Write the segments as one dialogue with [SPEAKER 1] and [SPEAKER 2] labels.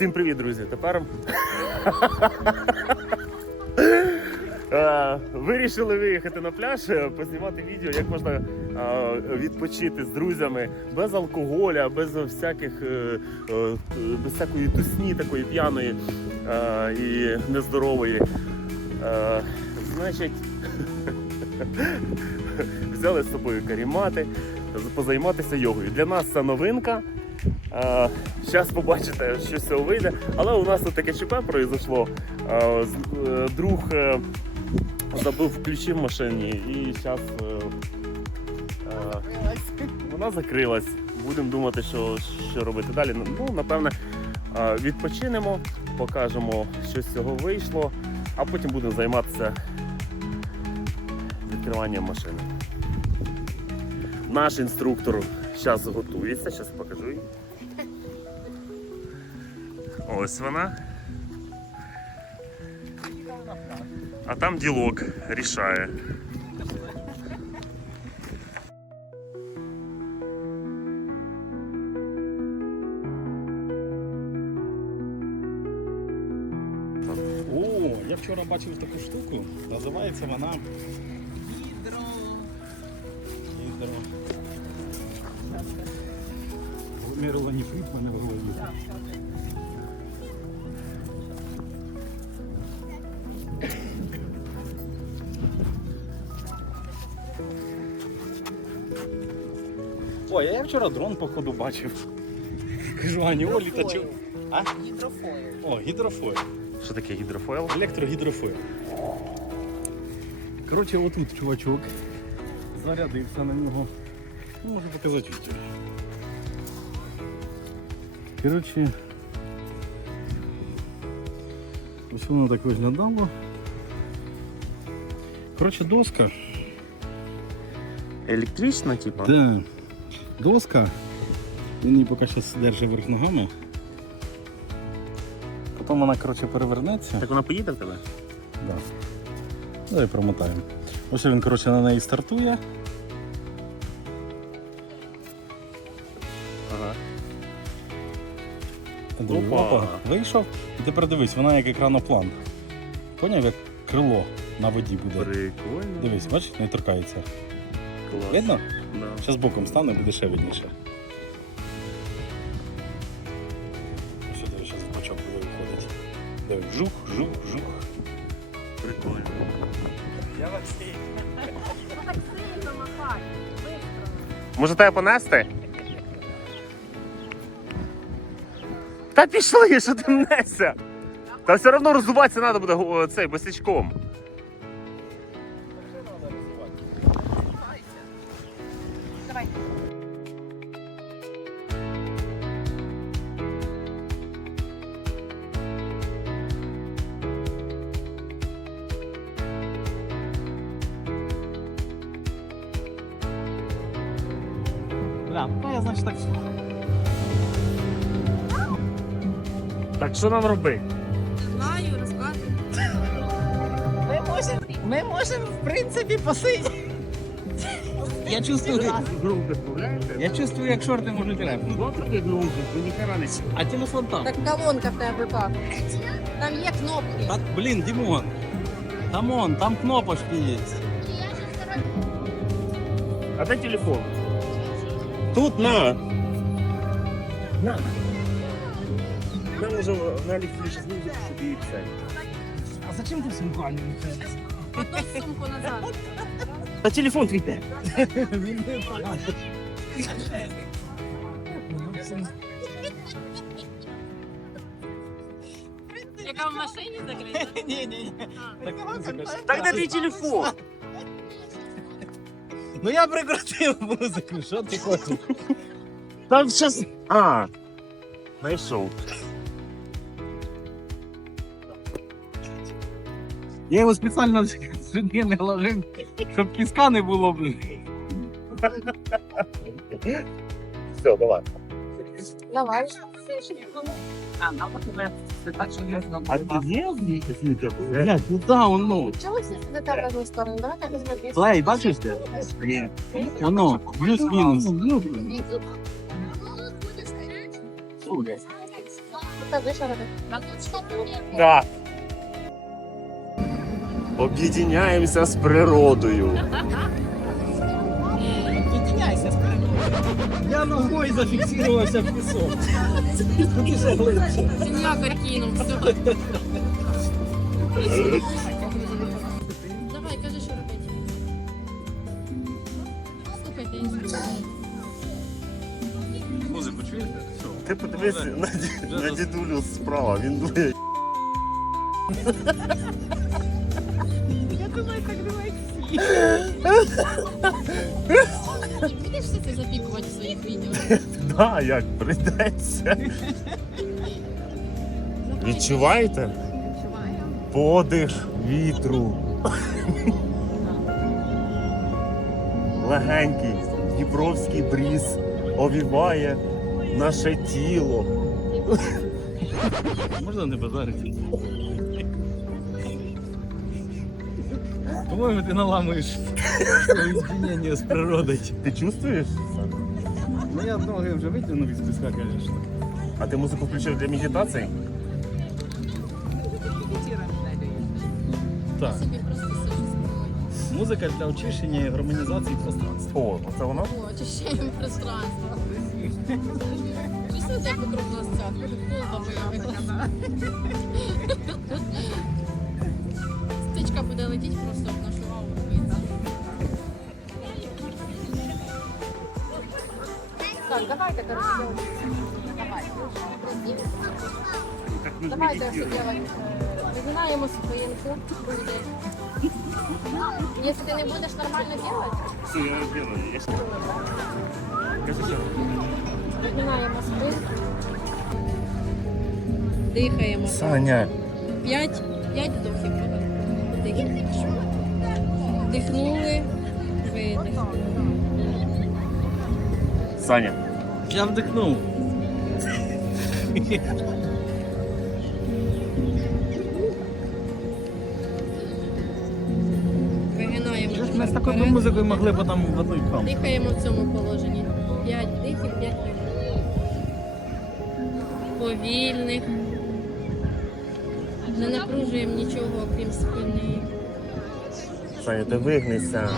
[SPEAKER 1] Всім привіт, друзі! Тепер е, вирішили виїхати на пляж, е, познімати відео, як можна е, відпочити з друзями без алкоголя, без всяких без всякої тусні такої п'яної і нездорової. Значить, взяли з собою карімати, позайматися йогою. Для нас це новинка. Зараз побачите, що з цього вийде. Але у нас тут таке ЧП произошло. Е, е, Друг е, забив ключі в машині і зараз вона закрилась. Будемо думати, що, що робити далі. Ну, напевне, е, відпочинемо, покажемо, що з цього вийшло, а потім будемо займатися відкриванням машини. Наш інструктор зараз готується, зараз покажу їй. Ось вона. А там ділок рішає.
[SPEAKER 2] О, я вчора бачив таку штуку. Називається вона Вимірювані фрит мене в голові. Ой, а я вчора дрон походу бачив. Кажу, Ані, о, літачок. А?
[SPEAKER 3] Гідрофойл.
[SPEAKER 2] О, гідрофойл.
[SPEAKER 1] Що таке гідрофойл?
[SPEAKER 2] Електрогідрофойл. Коротше, отут чувачок зарядився на нього. Ну, можу показати відео. Коротше, ось воно так виглядало. Коротше, доска.
[SPEAKER 1] Електрична, типа?
[SPEAKER 2] Да. Доска. Він її поки що держить вверх ногами. Потім вона, коротше, перевернеться.
[SPEAKER 1] Так вона поїде в тебе?
[SPEAKER 2] Да. Давай промотаємо. Ось він, коротше, на неї стартує.
[SPEAKER 1] Опа.
[SPEAKER 2] Опа, вийшов. І тепер дивись, вона як екраноплан. Поняв, як крило на воді буде.
[SPEAKER 1] Прикольно.
[SPEAKER 2] Дивись, бачиш, не торкається.
[SPEAKER 1] Клас.
[SPEAKER 2] Видно?
[SPEAKER 1] Да.
[SPEAKER 2] Зараз боком стане, буде ще видніше. Ось сюди зараз в бочок буде виходить. Диви, жух, жух, жух.
[SPEAKER 1] Прикольно. Може тебе понести? Та пішли, що ти мнешся? Та все одно роззуватися треба буде цей босячком. що нам робити?
[SPEAKER 3] Знаю, розказуй. Ми можемо, ми можемо, в принципі, посидіти. Я чувствую,
[SPEAKER 1] Грунти справляєте?
[SPEAKER 2] Я чувствую, як шорти можуть репнути.
[SPEAKER 1] Завтра грунти, ви ніхера не
[SPEAKER 2] А телефон там.
[SPEAKER 3] Так колонка в тебе в руках. Там є кнопки.
[SPEAKER 2] Так, блін, Дімон. Камон, там кнопочки є.
[SPEAKER 1] А де телефон? Тут на. На. Нам уже на електричні знизу собі і все.
[SPEAKER 2] А зачем ти сумку Аню
[SPEAKER 3] Потім сумку назад.
[SPEAKER 1] Та телефон твій де?
[SPEAKER 3] Яка в машині закрита?
[SPEAKER 2] Ні, ні, ні.
[SPEAKER 1] Так де твій телефон?
[SPEAKER 2] Ну я прикрутив музику, що ти хочеш?
[SPEAKER 1] Там щас... А. Знайшов.
[SPEAKER 2] Я його спеціально сюди не ложив, щоб піска не було.
[SPEAKER 1] Все, давай.
[SPEAKER 3] Давай.
[SPEAKER 1] А ти є звідти?
[SPEAKER 2] Блядь, куди воно?
[SPEAKER 3] Чого ви сидите в одну сторону? Давайте візьмемо.
[SPEAKER 2] Плей, бачиш де?
[SPEAKER 1] Ні.
[SPEAKER 2] Воно, плюс-мінус.
[SPEAKER 3] Слухай. Кажи, що робити.
[SPEAKER 1] Да. Об'єднаємося з природою.
[SPEAKER 2] Відтіняйся з перемогою. Я ногою зафіксувався в пісок. Куди ще глибше?
[SPEAKER 3] Якорь кинув. Все. Давай, кажи, що робити. Слухайте, я не знаю.
[SPEAKER 2] Музику чуєш?
[SPEAKER 1] Ти подивись на, ді- на дідулю справа, він дує.
[SPEAKER 3] Будеш запікувати своїх відео?
[SPEAKER 1] Да, як прийдеться. Відчуваєте?
[SPEAKER 3] Відчуваю.
[SPEAKER 1] Подих вітру. Легенький дніпровський бріз овіває наше тіло.
[SPEAKER 2] Можна не базарити? По-моєму, ти наламуєш своє з'єднання з природою.
[SPEAKER 1] Ти чувствуєш?
[SPEAKER 2] Ну я ноги вже витягнув із піска, звісно.
[SPEAKER 1] А ти музику включив для медитації?
[SPEAKER 2] Так. Музика для очищення і гармонізації пространства.
[SPEAKER 1] О, оце воно?
[SPEAKER 3] О, очищаємо пространство. Чувствуєте, як вокруг нас ця колба появилася? Стичка буде летіти просто в нашу ауру. Так, давайте, короче, Давайте. Давайте все делать. Разгинаем спинку. Буде. Если ты не будешь нормально делать,
[SPEAKER 1] Все, я зроблю. Кажи, що?
[SPEAKER 3] Розминаємо спинку. Дихаємо.
[SPEAKER 1] Саня.
[SPEAKER 3] П'ять, п'ять вдохів. Дихаємо. Дихнули, видих.
[SPEAKER 1] Саня.
[SPEAKER 2] Я вдихнув.
[SPEAKER 3] Вигинаємо.
[SPEAKER 2] Ми з такою
[SPEAKER 3] вперед.
[SPEAKER 2] музикою могли б там в одну камеру.
[SPEAKER 3] Дихаємо в цьому положенні. П'ять дихів, п'ять видихів. Повільних. Не напружуємо нічого, окрім спини.
[SPEAKER 1] Саня, ти вигнися.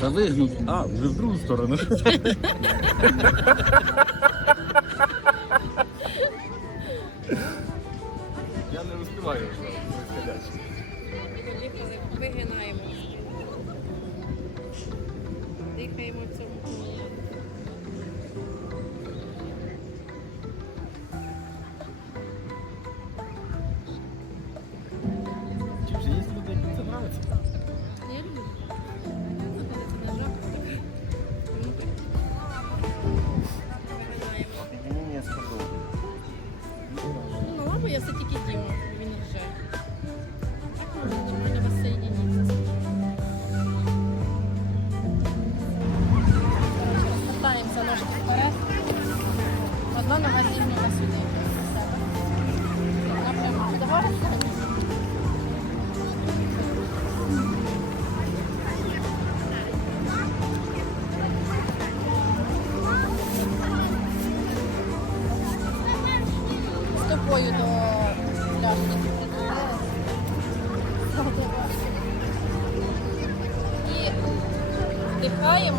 [SPEAKER 2] Та вигнув. А, вже в другу сторону. Я не успіваю.
[SPEAKER 3] Поїхали, вигинаємо. Дихаємо в цьому положенні.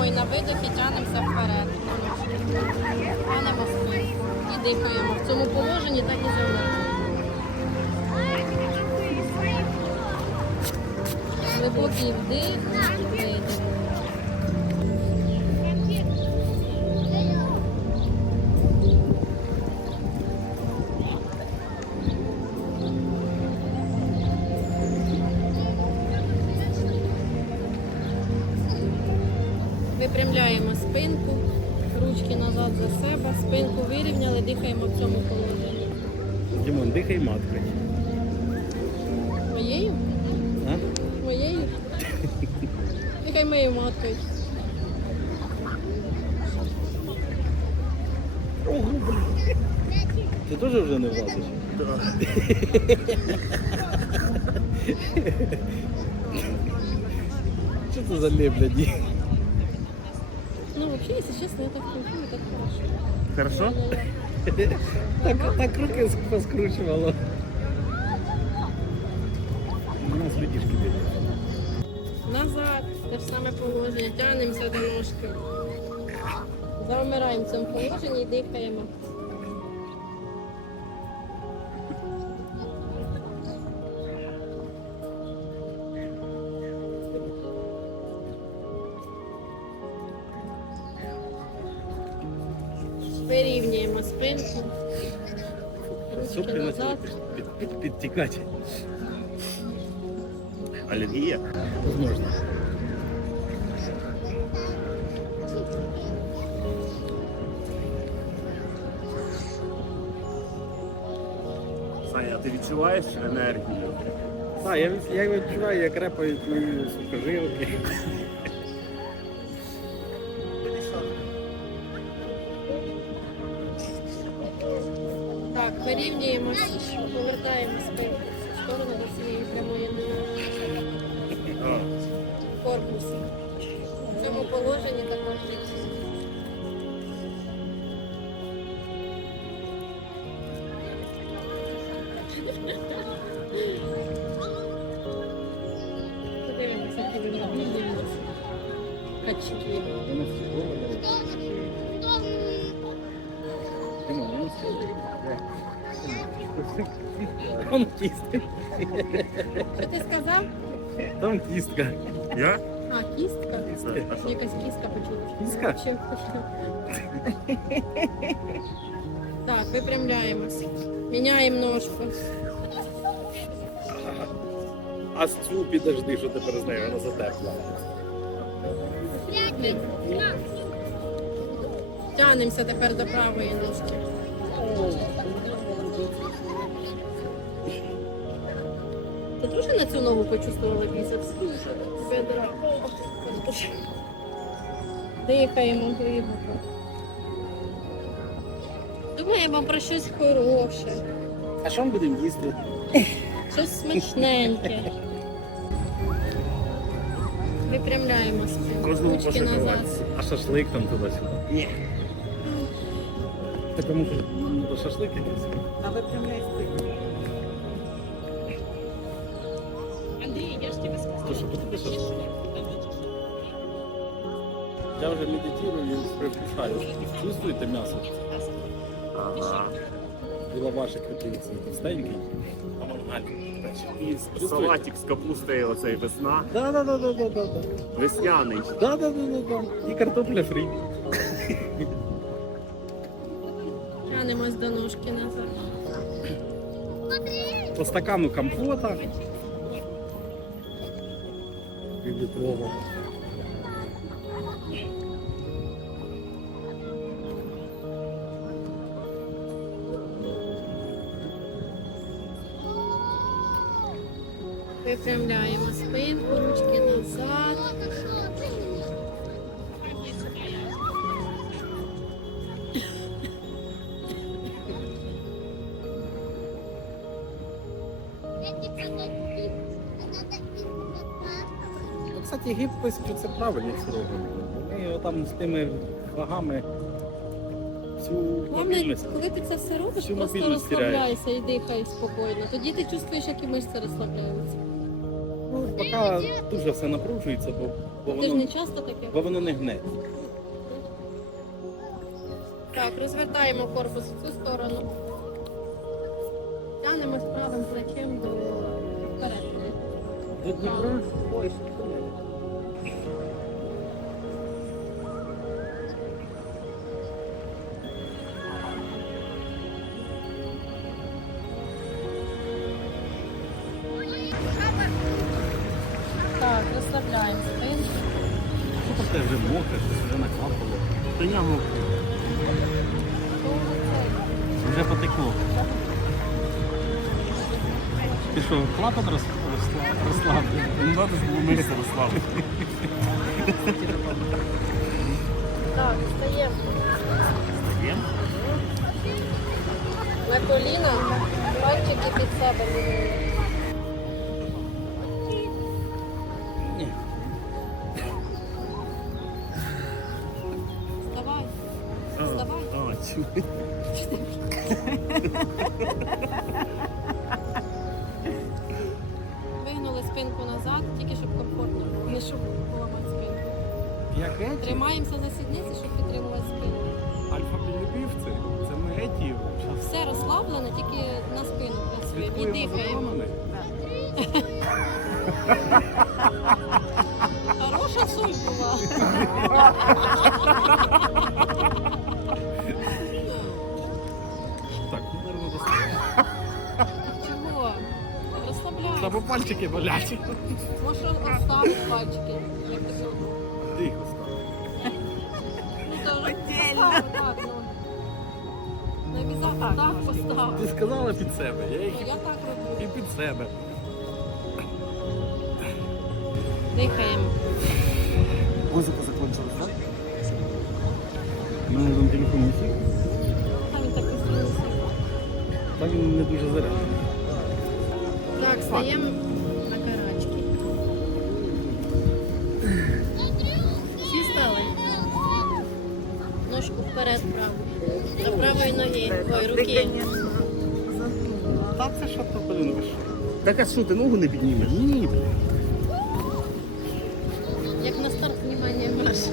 [SPEAKER 3] Вдихаємо і на видихі тянемося вперед. Панемо спинку. І дихаємо. В цьому положенні так і замовимо. Глибокий вдих, Випрямляємо спинку, ручки назад за себе, спинку вирівняли, дихаємо в цьому положенні.
[SPEAKER 2] Дімон, дихай маткою.
[SPEAKER 3] Моєю?
[SPEAKER 2] А?
[SPEAKER 3] Моєю? Нехай моєю маткою.
[SPEAKER 2] Ого, блін. Ти теж вже не влазиш? Що це за лебляді?
[SPEAKER 3] Вообще, если честно, я так кайфую, так хорошо.
[SPEAKER 1] Хорошо?
[SPEAKER 2] Так, так руки поскручувало. У нас людишки дивляться.
[SPEAKER 3] Назад, те ж саме положення, Тянемося до ножки. Завмираємо в цьому положенні і дихаємо.
[SPEAKER 2] Підтікати.
[SPEAKER 1] Алергія.
[SPEAKER 2] Возможно.
[SPEAKER 1] Саня, а ти відчуваєш енергію?
[SPEAKER 2] Так, я, від- я відчуваю, як репають мої сухожилки.
[SPEAKER 3] Так, вирівнюємося, повертаємо в сторону до цієї прямої лінії.
[SPEAKER 1] А,
[SPEAKER 3] корпус. В цьому положенні також. Подивимося, які ви. Качки.
[SPEAKER 2] Там.
[SPEAKER 3] Що ти сказав?
[SPEAKER 2] Там кістка.
[SPEAKER 1] Я?
[SPEAKER 3] А, кістка? Якась кістка почула.
[SPEAKER 2] Кістка?
[SPEAKER 3] Так, випрямляємось. Міняємо ножку.
[SPEAKER 2] А з цю підожди, що тепер з нею, вона затерпла.
[SPEAKER 3] Тянемося тепер до правої ножки. Ти теж на цю ногу почувствувала біцепс? Бедра. Дихаємо глибоко. Думаємо про щось хороше,
[SPEAKER 2] А що ми будемо їсти?
[SPEAKER 3] щось смачненьке. Випрямляємо спину.
[SPEAKER 1] Кожному
[SPEAKER 3] Ручки
[SPEAKER 1] пошукувати.
[SPEAKER 3] назад.
[SPEAKER 2] А шашлик там туди-сюди?
[SPEAKER 1] Ні.
[SPEAKER 2] Так тому що ну, до шашлики десь.
[SPEAKER 3] Андрій, я ж тебе сказала.
[SPEAKER 2] То що буде шашлик? Я вже медитирую і привкушаю. Чувствуєте м'ясо?
[SPEAKER 1] Ага.
[SPEAKER 2] І лавашик такий товстенький.
[SPEAKER 1] І салатик з капустою, оцей весна.
[SPEAKER 2] Да, да, да, да, да, да.
[SPEAKER 1] Весняний.
[SPEAKER 2] Да, да, да, да, да. І картопля фрі.
[SPEAKER 3] Тянемось до ножки назад.
[SPEAKER 2] По стакану компота. Півлітрового.
[SPEAKER 3] Випрямляємо спинку, ручки назад.
[SPEAKER 2] Кстати, це правильно що робимо. Ми там з тими вагами всю
[SPEAKER 3] Головне,
[SPEAKER 2] мобільність.
[SPEAKER 3] коли ти це все робиш,
[SPEAKER 2] Всю
[SPEAKER 3] просто
[SPEAKER 2] мобільність
[SPEAKER 3] розслабляйся і дихай спокійно. Тоді ти чувствуєш, як і мишці розслабляються.
[SPEAKER 2] Ну, поки дуже все напружується, бо, бо,
[SPEAKER 3] Ти ж
[SPEAKER 2] воно,
[SPEAKER 3] не часто таке.
[SPEAKER 2] бо воно не гне.
[SPEAKER 3] Так, розвертаємо корпус в цю сторону. Тянемо з правим плечем до вперед.
[SPEAKER 2] До Дніпра? Ой,
[SPEAKER 3] розслабляємо спинку.
[SPEAKER 2] що вже мокре, щось вже накапало.
[SPEAKER 1] Та я мов.
[SPEAKER 2] Вже потекло. Ти що, клапан роз, розсла- розслабив?
[SPEAKER 1] Ну треба було мишці розслабити.
[SPEAKER 3] Так, встаємо
[SPEAKER 1] Є?
[SPEAKER 3] на коліна, пальчики під себе.
[SPEAKER 2] Працює.
[SPEAKER 3] Вигнули спинку назад, тільки щоб комфортно було, не щоб поламати спинку.
[SPEAKER 2] Яке?
[SPEAKER 3] Тримаємося за сідниці, щоб підтримувати спину.
[SPEAKER 2] Альфа-підлюбівці. Це ми еті.
[SPEAKER 3] Все розслаблено, тільки на спину працює. І дихаємо. Хороша соль була.
[SPEAKER 2] пальчики болять.
[SPEAKER 3] Можеш розставити пальчики, як
[SPEAKER 2] став.
[SPEAKER 3] Ну, так, ну. Не обов'язково так.
[SPEAKER 2] Ти сказала під себе, я їх
[SPEAKER 3] Я так
[SPEAKER 2] і
[SPEAKER 3] роблю.
[SPEAKER 2] під себе.
[SPEAKER 3] Дихаємо.
[SPEAKER 2] Музика закончилась, так? У мене там телефон не сів.
[SPEAKER 3] Там він так постійно сидить.
[SPEAKER 2] Так він не дуже заряджений.
[SPEAKER 3] Так, стаємо Ой, руки.
[SPEAKER 2] Так це що то блин ви що?
[SPEAKER 1] Так а що, ти ногу не піднімеш?
[SPEAKER 2] Ні, блін.
[SPEAKER 3] Як на старт внимання Маша.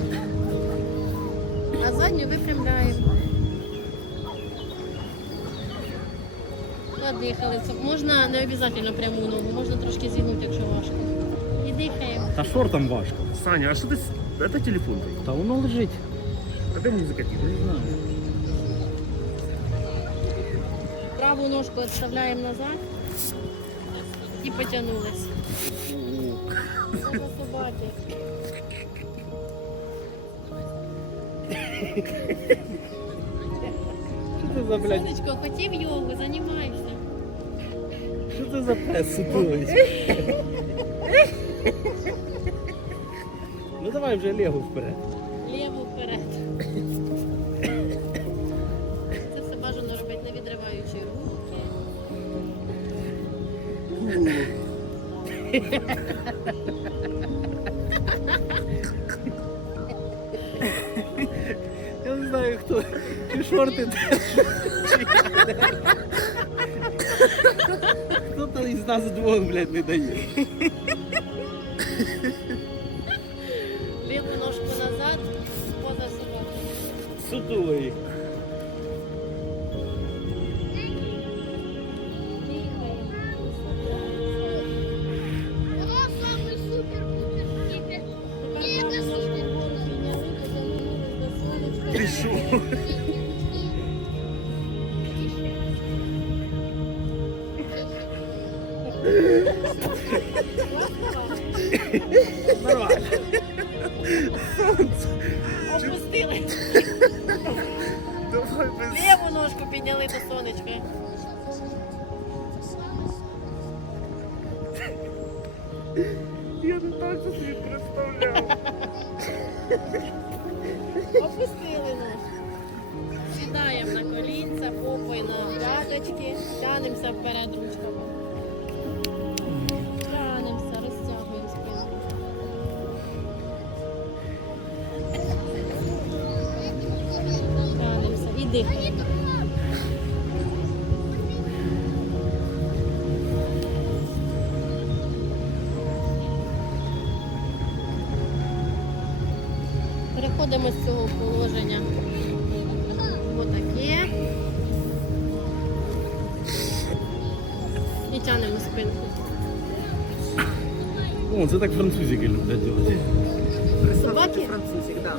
[SPEAKER 3] А задню випрямляємо. Подихали. Це Можна не обов'язково пряму ногу, можна трошки зігнути, якщо важко. І дихаємо.
[SPEAKER 2] Та шортам важко.
[SPEAKER 1] Саня, а що ти? с- Це телефон твій?
[SPEAKER 2] Та воно лежить.
[SPEAKER 1] А де музика піде?
[SPEAKER 2] Не знаю.
[SPEAKER 3] Праву ножку відставляємо назад і потягнулись. Можна собаки.
[SPEAKER 2] Що це за, блядь,
[SPEAKER 3] Сонечко, хотів йогу, займайся.
[SPEAKER 2] що це за пес сутулий? Ну давай вже легу вперед. Я не знаю хто. Чи шорти теж. Хто-то із нас двох, блядь, не дає.
[SPEAKER 3] Ліву ножку назад, поза собою.
[SPEAKER 2] Сутулий.
[SPEAKER 3] Сонечка.
[SPEAKER 1] Ти
[SPEAKER 3] тянемося вперед ручками. Тянемося, розтягуємо спинку. Тянемося і дихаємо.
[SPEAKER 2] О, це так французики люблять робити.
[SPEAKER 3] Собаки?
[SPEAKER 4] французик, да.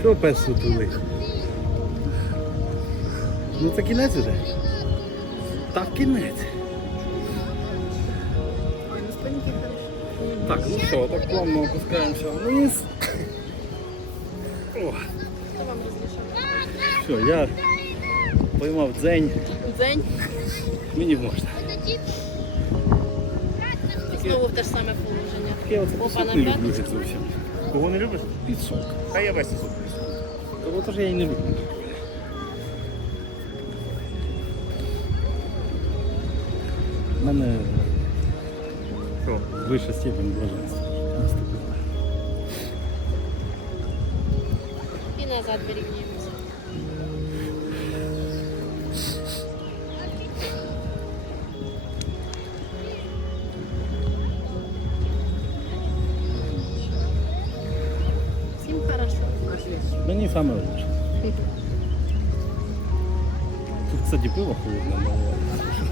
[SPEAKER 2] Що пес сутулий? Ну це кінець уже? Так, кінець.
[SPEAKER 4] Ну.
[SPEAKER 2] Так, ну що, так плавно опускаємося вниз. О, все, я Поймав дзень.
[SPEAKER 3] Дзень?
[SPEAKER 2] Мені можна.
[SPEAKER 3] Знову в те ж саме положення.
[SPEAKER 2] Я оце
[SPEAKER 3] Опа, на
[SPEAKER 1] Кого не любиш?
[SPEAKER 2] Підсок.
[SPEAKER 1] А я весь суп.
[SPEAKER 2] Того теж я й не люблю. У мене
[SPEAKER 1] Що?
[SPEAKER 2] вища степень блаженства. І
[SPEAKER 3] назад берегні.
[SPEAKER 2] Мені саме лучше. Тут, кстати, пиво холодне наливається.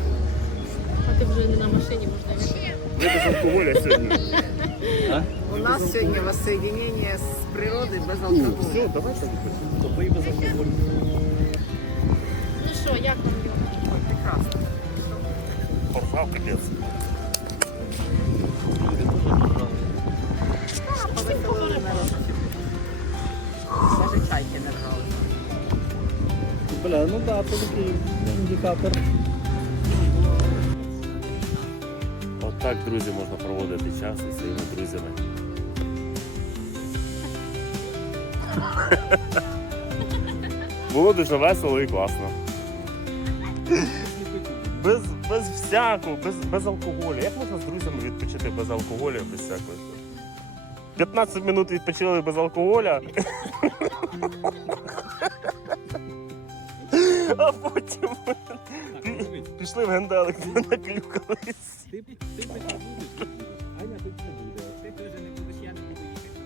[SPEAKER 3] А ти вже не на машині можна випити.
[SPEAKER 1] Ви без алкоголя сьогодні.
[SPEAKER 2] А?
[SPEAKER 4] У нас сьогодні воссоединення з природи без
[SPEAKER 1] Ну,
[SPEAKER 4] алкоголю.
[SPEAKER 1] все, давайте.
[SPEAKER 2] То пий без алкоголю.
[SPEAKER 3] Ну що, як вам його?
[SPEAKER 4] Ой, прекрасно.
[SPEAKER 1] Порвав капець.
[SPEAKER 4] Даже чайки.
[SPEAKER 2] Бля, ну да, це такий індикатор.
[SPEAKER 1] Отак, друзі, можна проводити час зі своїми друзями. Було дуже весело і класно. Без, без всякого, без, без алкоголю. Як можна з друзями відпочити без алкоголю, без всякого? 15 минут відпочили без алкоголя. А потім пішли в генделик, наклюкались.
[SPEAKER 2] Ти, ти не будеш, Аня тут не буде. Ти теж не будеш, я не буду їхати.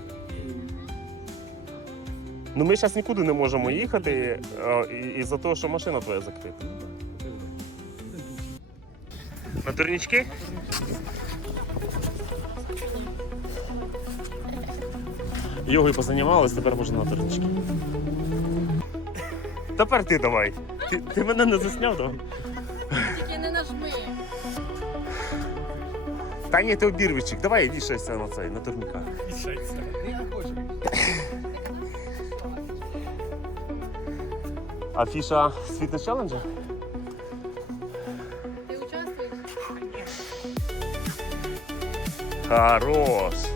[SPEAKER 1] Ну ми зараз нікуди не можемо їхати із-за того, що машина твоя закрита. На Йогою позанімались, тепер можна на турнічки. Тепер ти давай. Ти, ти мене не засняв, давай.
[SPEAKER 3] Тільки не нажми.
[SPEAKER 1] Та ні, ти обірвичик. Давай вішайся на цей, на турніках.
[SPEAKER 2] Я хочу.
[SPEAKER 1] А фіша фітнес челенджа?
[SPEAKER 3] Ти участвуєш?
[SPEAKER 1] Хорош.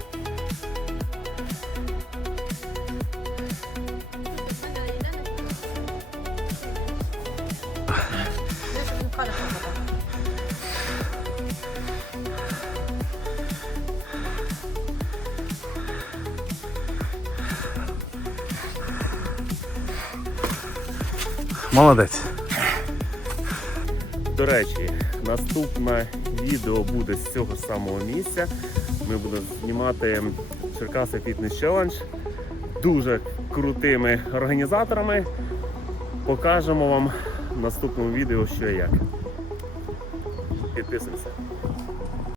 [SPEAKER 2] Молодець.
[SPEAKER 1] До речі, наступне відео буде з цього самого місця. Ми будемо знімати Черкаси Фітнес Челендж дуже крутими організаторами. Покажемо вам в наступному відео, що і як. Підписуємося.